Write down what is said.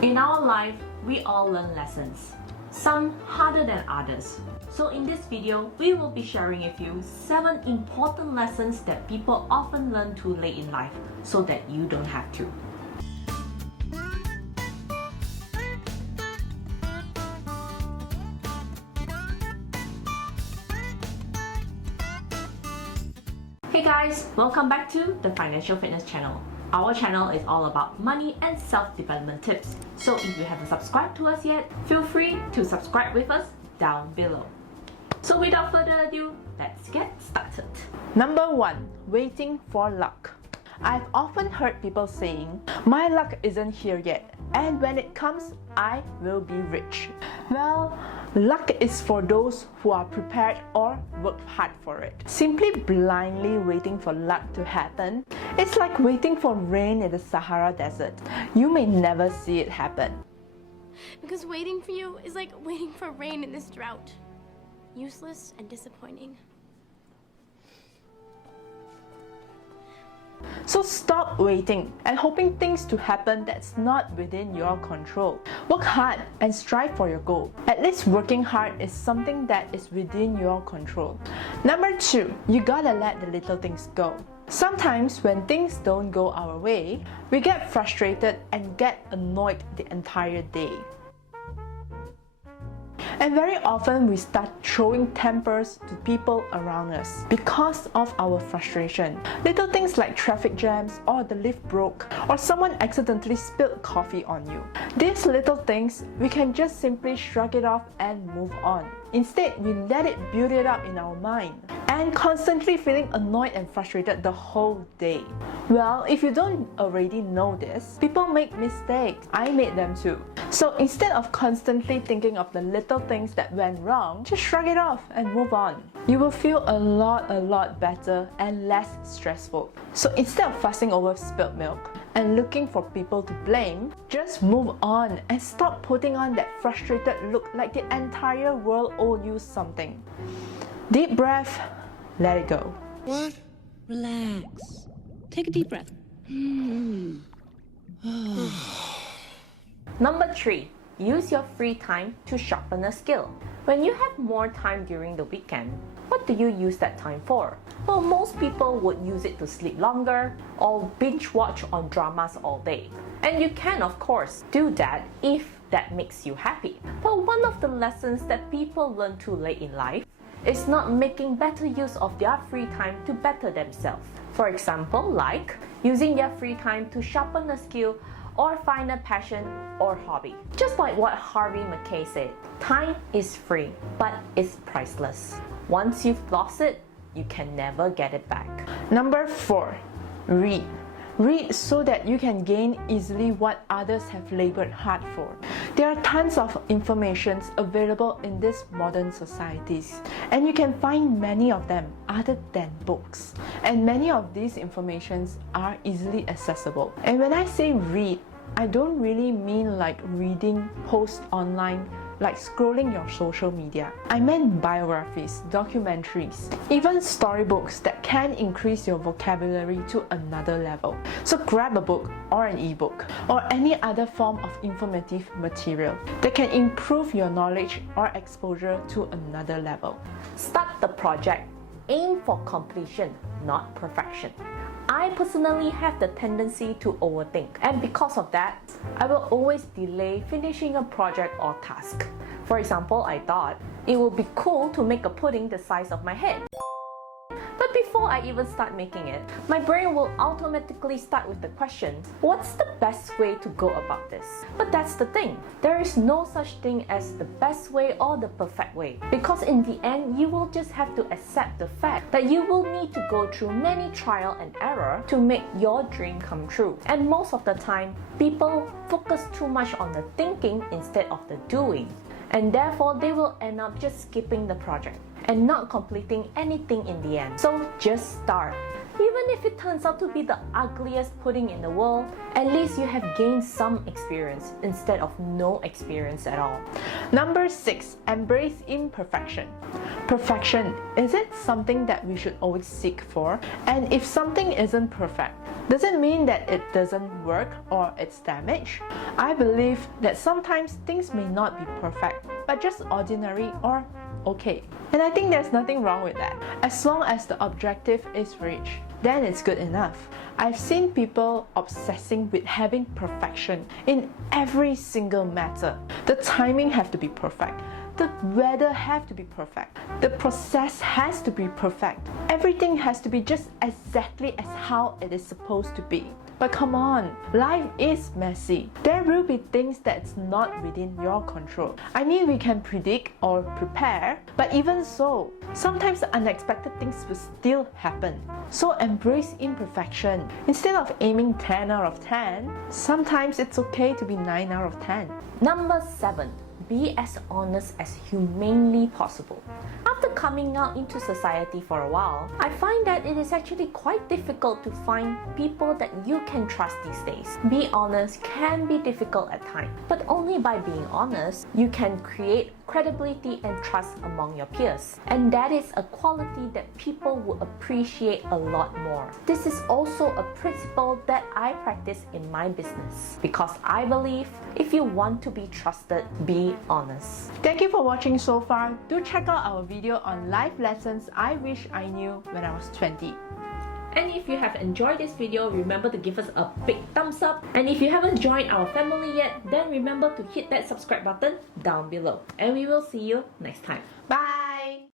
In our life, we all learn lessons, some harder than others. So in this video, we will be sharing with you 7 important lessons that people often learn too late in life so that you don't have to. Hey guys, welcome back to the Financial Fitness channel. Our channel is all about money and self-development tips. So if you haven't subscribed to us yet, feel free to subscribe with us down below. So without further ado, let's get started. Number 1. Waiting for luck. I've often heard people saying, my luck isn't here yet, and when it comes, I will be rich. Well, luck is for those who are prepared or work hard for it. Simply blindly waiting for luck to happen, it's like waiting for rain in the Sahara Desert. You may never see it happen. Because waiting for you is like waiting for rain in this drought. Useless and disappointing. So stop waiting and hoping things to happen that's not within your control. Work hard and strive for your goal. At least working hard is something that is within your control. Number 2, you gotta let the little things go. Sometimes when things don't go our way, we get frustrated and get annoyed the entire day. And very often we start throwing tempers to people around us because of our frustration. Little things like traffic jams, or the lift broke, or someone accidentally spilled coffee on you. These little things, we can just simply shrug it off and move on. Instead, we let it build it up in our mind and constantly feeling annoyed and frustrated the whole day. Well, if you don't already know this, people make mistakes. I made them too. So instead of constantly thinking of the little things that went wrong, just shrug it off and move on. You will feel a lot better and less stressful. So instead of fussing over spilled milk and looking for people to blame, just move on and stop putting on that frustrated look like the entire world owed you something. Deep breath, let it go. What? Relax. Take a deep breath. Number 3, use your free time to sharpen a skill. When you have more time during the weekend, what do you use that time for? Well, most people would use it to sleep longer or binge watch on dramas all day. And you can, of course, do that if that makes you happy. But one of the lessons that people learn too late in life is not making better use of their free time to better themselves. For example, like using their free time to sharpen a skill or find a passion or hobby. Just like what Harvey Mackay said, time is free, but it's priceless. Once you've lost it, you can never get it back. Number 4, read. Read so that you can gain easily what others have labored hard for. There are tons of information available in these modern societies, and you can find many of them other than books. And many of these informations are easily accessible. And when I say read, I don't really mean like reading posts online, like scrolling your social media. I meant biographies, documentaries, even storybooks that can increase your vocabulary to another level. So grab a book or an ebook or any other form of informative material that can improve your knowledge or exposure to another level. Start the project. Aim for completion, not perfection. I personally have the tendency to overthink, and because of that, I will always delay finishing a project or task. For example, I thought it would be cool to make a pudding the size of my head. But before I even start making it, my brain will automatically start with the question, what's the best way to go about this? But that's the thing. There is no such thing as the best way or the perfect way. Because in the end, you will just have to accept the fact that you will need to go through many trial and error to make your dream come true. And most of the time, people focus too much on the thinking instead of the doing. And therefore, they will end up just skipping the project and not completing anything in the end. So just start. Even if it turns out to be the ugliest pudding in the world, at least you have gained some experience instead of no experience at all. Number 6, embrace imperfection. Perfection, is it something that we should always seek for? And if something isn't perfect, does it mean that it doesn't work or it's damaged? I believe that sometimes things may not be perfect, but just ordinary or okay. And I think there's nothing wrong with that. As long as the objective is reached, then it's good enough. I've seen people obsessing with having perfection in every single matter. The timing have to be perfect. The weather have to be perfect. The process has to be perfect. Everything has to be just exactly as how it is supposed to be. But come on, life is messy. There will be things that's not within your control. I mean, we can predict or prepare, but even so, sometimes unexpected things will still happen. So embrace imperfection. Instead of aiming 10 out of 10, sometimes it's okay to be 9 out of 10. Number 7. Be as honest as humanly possible. After coming out into society for a while, I find that it is actually quite difficult to find people that you can trust these days. Be honest can be difficult at times, but only by being honest, you can create credibility and trust among your peers. And that is a quality that people will appreciate a lot more. This is also a principle that I practice in my business because I believe if you want to be trusted, be honest. Thank you for watching so far. Do check out our video on life lessons I wish I knew when I was 20. And if you have enjoyed this video, remember to give us a big thumbs up. And if you haven't joined our family yet, then remember to hit that subscribe button down below. And we will see you next time. Bye!